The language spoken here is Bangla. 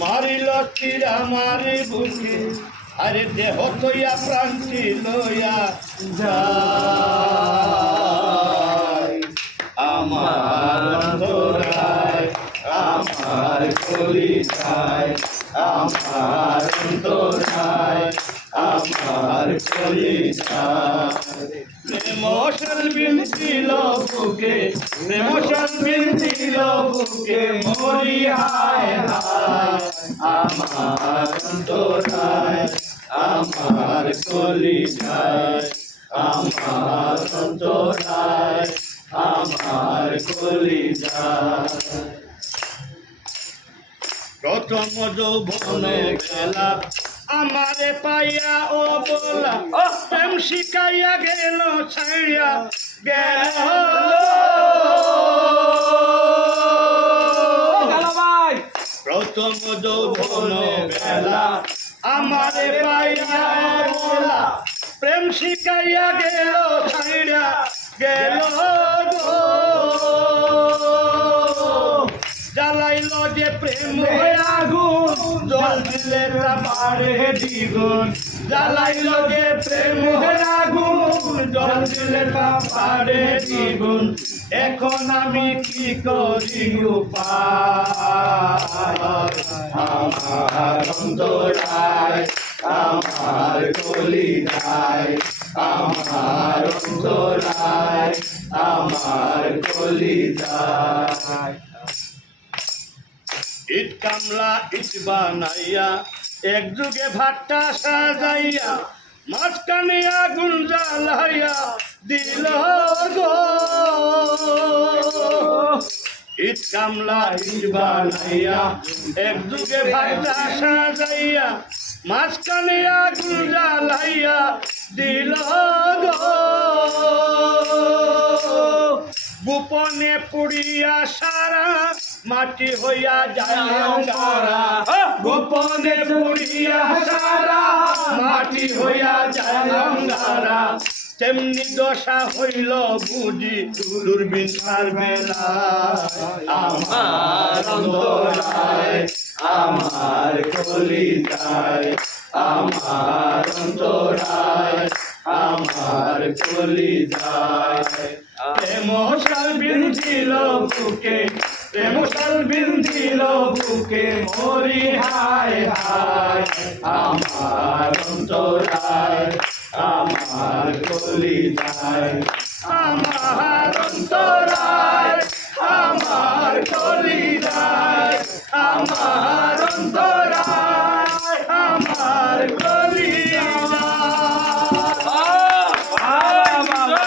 মারিল তীর আমার বুকে, আরে দেহ তৈয়া প্রান্তি লইয়া যায়। আমার অন্তরায়, আমার কলিতায় আমার অন্তরায়, আমার কলিতায় প্রেমশাল বিনছিল বুকে, প্রেমশাল বিনছিল বুকে মরি হায় হায়, আমার অন্তরায়, আমার কলিজায়, আমার অন্তরায়, আমার কলিজায়। প্রথম যৌবনে খেলা আমারে পাইয়া ও বলা ও। প্রেম শিখাইয়া গেল ছাইয়া গেল। প্রথম যৌবন বেলা আমারে পাইয়া বলা প্রেম শিখাইয়া গেল ছাইয়া গেল জ্বালাইল যে প্রেম জল দিলে তা বাড়ে দ্বিগুণ জ্বালাইল যে প্রেম আগুন জল দিলে তা বাড়ে দ্বিগুণ এখন আমি কি করি উপায়? আমার অন্তরায়, আমার কলিদায়, আমার অন্তরায়, আমার কলিদায়। ইট কামলা, ইট বানাইয়া, এক যুগে ভাট্টা সাজাইয়া, মাঝখানে আগুন জ্বালাইয়া দিল গো। ইট কামলা, ইট বানাইয়া, এক যুগে ভাট্টা সাজাইয়া, মাঝখানে আগুন জ্বালাইয়া দিল গো। গোপনে পুড়িয়া সারা মাটি হইয়া যায় অঙ্গারা গোপনে পুড়িয়া সারা। মাটি হইয়া যায় তেমনি দশা হইল বুঝি দূরবীন বেলা আমার অন্তরায় আমার কলিতায় আমার অন্তরায় আমার কলিতায়। প্রেমশাল বিন্ধিল বুকে। প্রেমশাল বিন্ধিল বুকে মরি হায় হায় আমার অন্তরায় আমার কলিজায় আমার অন্তরায় আমার কলিজায়